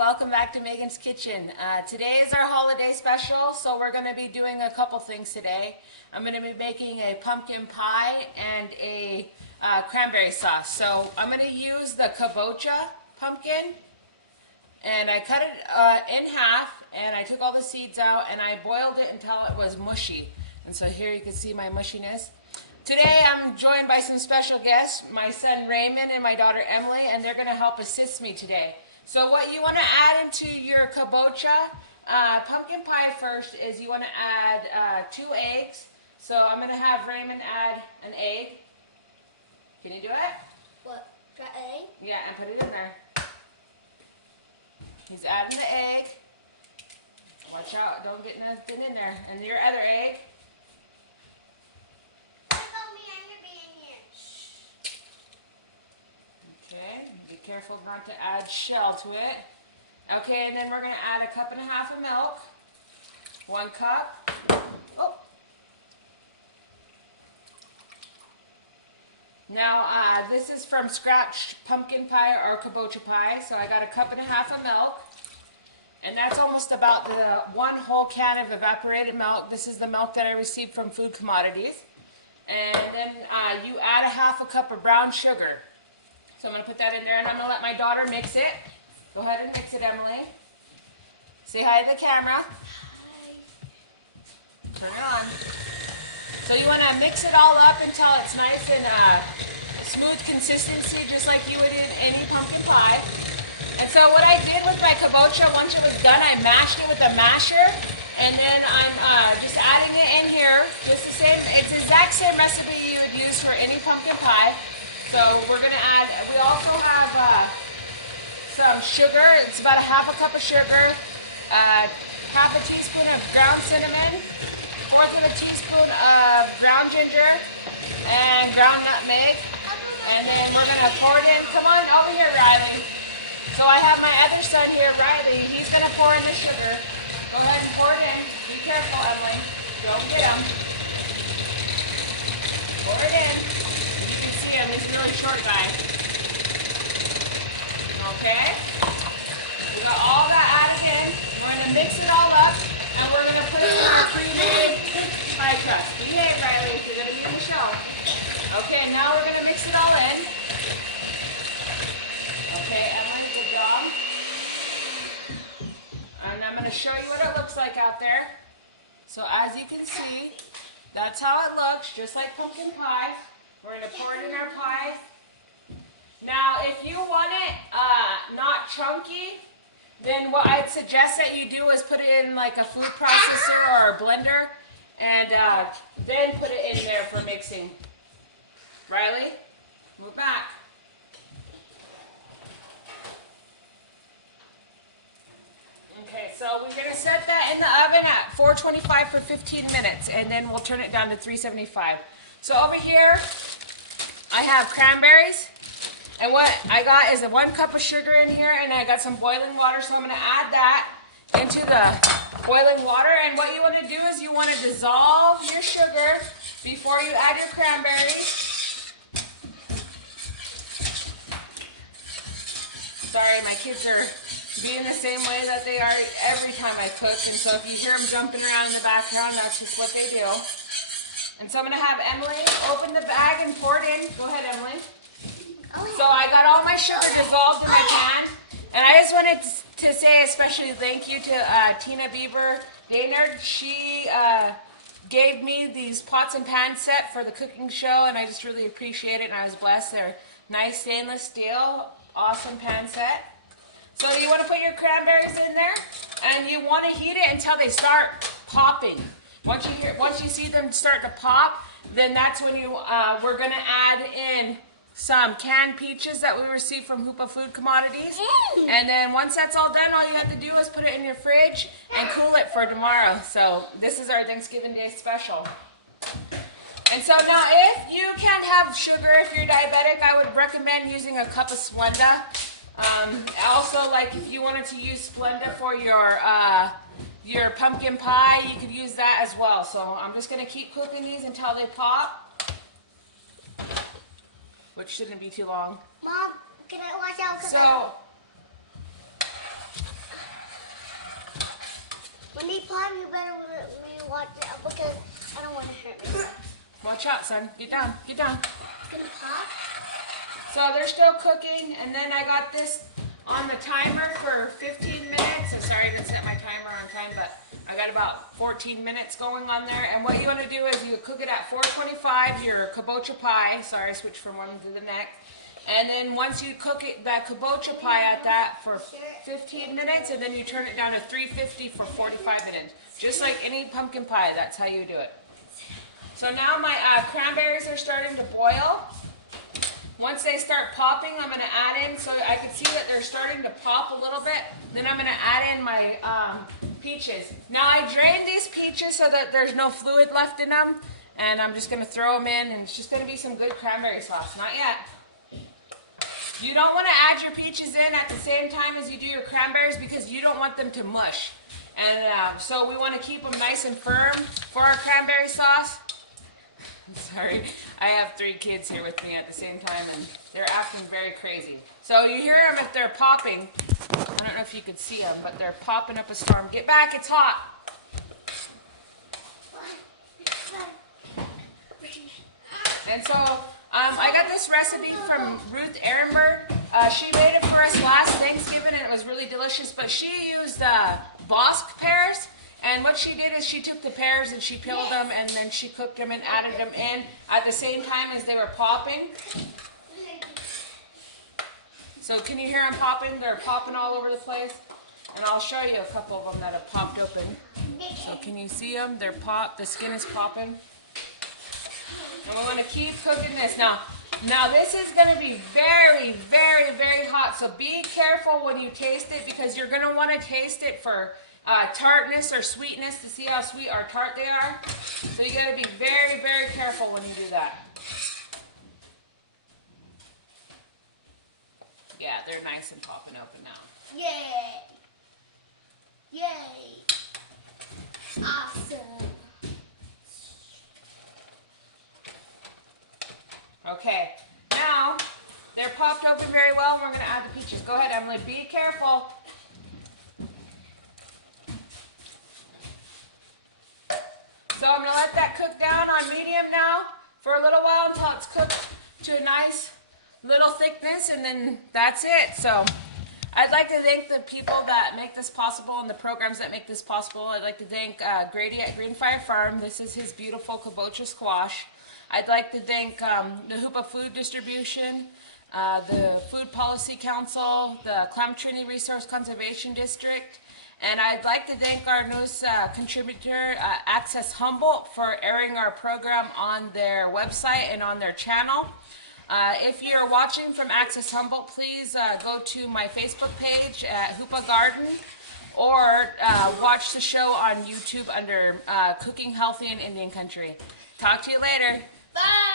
welcome back to Megan's Kitchen. Today is our holiday special, so we're going to be doing a couple things today. I'm going to be making a pumpkin pie and a cranberry sauce. So I'm going to use the kabocha pumpkin, and I cut it in half, and I took all the seeds out, and I boiled it until it was mushy. And so here you can see my mushiness. Today I'm joined by some special guests, my son Raymond and my daughter Emily, and they're going to help assist me today. So what you want to add into your kabocha pumpkin pie first is you want to add 2 eggs. So I'm going to have Raymond add an egg. Can you do it? What? The egg? Yeah, and put it in there. He's adding the egg. Watch out, don't get nothing in there. And your other egg. Okay, be careful not to add shell to it. Okay, and then we're going to add 1.5 cups of milk. 1 cup. Oh. Now, this is from scratch pumpkin pie or kabocha pie, so I got 1.5 cups of milk. And that's almost about the 1 whole can of evaporated milk. This is the milk that I received from Food Commodities. And then you add 1/2 cup of brown sugar. So I'm going to put that in there, and I'm going to let my daughter mix it. Go ahead and mix it, Emily. Say hi to the camera. Hi. Turn it on. So you want to mix it all up until it's nice and smooth consistency, just like you would in any pumpkin pie. And so what I did with my kabocha, once it was done, I mashed it with a masher, and then I'm just adding it in here. Just the same, it's the exact same recipe you would use for any pumpkin pie. So we're going to add, we also have some sugar. It's about 1/2 cup of sugar, 1/2 teaspoon of ground cinnamon, 1/4 teaspoon of ground ginger, and ground nutmeg. And then we're going to pour it in. Come on over here, Riley. So I have my other son here, Riley. He's going to pour in the sugar. Go ahead and pour it in. Be careful, Emily. Don't get him. Pour it in. He's a really short guy. Okay? We got all that added in. We're going to mix it all up, and we're going to put it in our pre-made pie crust. Behave, Riley, if you're going to be in the show. Okay, now we're going to mix it all in. Okay, Emily, good job. And I'm going to show you what it looks like out there. So as you can see, that's how it looks, just like pumpkin pie. We're going to pour it in our pie. Now, if you want it not chunky, then what I'd suggest that you do is put it in like a food processor or a blender, and then put it in there for mixing. Riley, move back. Okay, so we're going to set that in the oven at 425 for 15 minutes, and then we'll turn it down to 375. So over here, I have cranberries, and what I got is 1 cup of sugar in here, and I got some boiling water, so I'm going to add that into the boiling water. And what you want to do is you want to dissolve your sugar before you add your cranberries. Sorry, my kids are being the same way that they are every time I cook, and so if you hear them jumping around in the background, that's just what they do. And so I'm going to have Emily open the bag and pour it in. Go ahead, Emily. So I got all my sugar dissolved in my pan. And I just wanted to say a special thank you to Tina Bieber Daynard. She gave me these pots and pans set for the cooking show, and I just really appreciate it, and I was blessed. They're nice stainless steel, awesome pan set. So you want to put your cranberries in there, and you want to heat it until they start popping. Once you see them start to pop, then that's when we're going to add in some canned peaches that we received from Food Commodities. And then once that's all done, all you have to do is put it in your fridge and cool it for tomorrow. So this is our Thanksgiving Day special. And so now if you can't have sugar, if you're diabetic, I would recommend using 1 cup of Splenda. Also, like if you wanted to use Splenda for your pumpkin pie, you could use that as well. So I'm just going to keep cooking these until they pop, which shouldn't be too long. Mom, can I watch out? So Mom, you better let me watch it because I don't want to hurt myself. Watch out, son. Get down. Get down. It's gonna pop. So they're still cooking, and then I got this on the timer for 15 minutes. I'm sorry I didn't set my timer on time, but I got about 14 minutes going on there. And what you want to do is you cook it at 425, your kabocha pie. Sorry, I switched from one to the next. And then once you cook it, that kabocha pie at that for 15 minutes, and then you turn it down to 350 for 45 minutes. Just like any pumpkin pie, that's how you do it. So now my cranberries are starting to boil. Once they start popping, I'm going to add in, so I can see that they're starting to pop a little bit. Then I'm going to add in my peaches. Now I drained these peaches so that there's no fluid left in them. And I'm just going to throw them in, and it's just going to be some good cranberry sauce. Not yet. You don't want to add your peaches in at the same time as you do your cranberries because you don't want them to mush. And so we want to keep them nice and firm for our cranberry sauce. I'm sorry, I have 3 kids here with me at the same time and they're acting very crazy. So you hear them if they're popping. I don't know if you could see them, but they're popping up a storm. Get back, it's hot. And so I got this recipe from Ruth Ehrenberg. She made it for us last Thanksgiving and it was really delicious, but she used Bosc pears. And what she did is she took the pears and she peeled them and then she cooked them and added them in at the same time as they were popping. So can you hear them popping? They're popping all over the place. And I'll show you a couple of them that have popped open. So can you see them? They're popped. The skin is popping. And we want to keep cooking this. Now this is going to be very, very, very hot. So be careful when you taste it because you're going to want to taste it for tartness or sweetness to see how sweet or tart they are. So you got to be very, very careful when you do that. Yeah, they're nice and popping open now. Yay! Yay! Awesome! Okay, now they're popped open very well. We're going to add the peaches. Go ahead, Emily. Be careful. So I'm going to let that cook down on medium now for a little while until it's cooked to a nice little thickness, and then that's it. So I'd like to thank the people that make this possible and the programs that make this possible. I'd like to thank Grady at Greenfire Farm. This is his beautiful kabocha squash. I'd like to thank the Hoopa Food Distribution, the Food Policy Council, the Clam Trinity Resource Conservation District, and I'd like to thank our newest contributor, Access Humboldt, for airing our program on their website and on their channel. If you're watching from Access Humboldt, please go to my Facebook page at Hoopa Garden or watch the show on YouTube under Cooking Healthy in Indian Country. Talk to you later. Bye!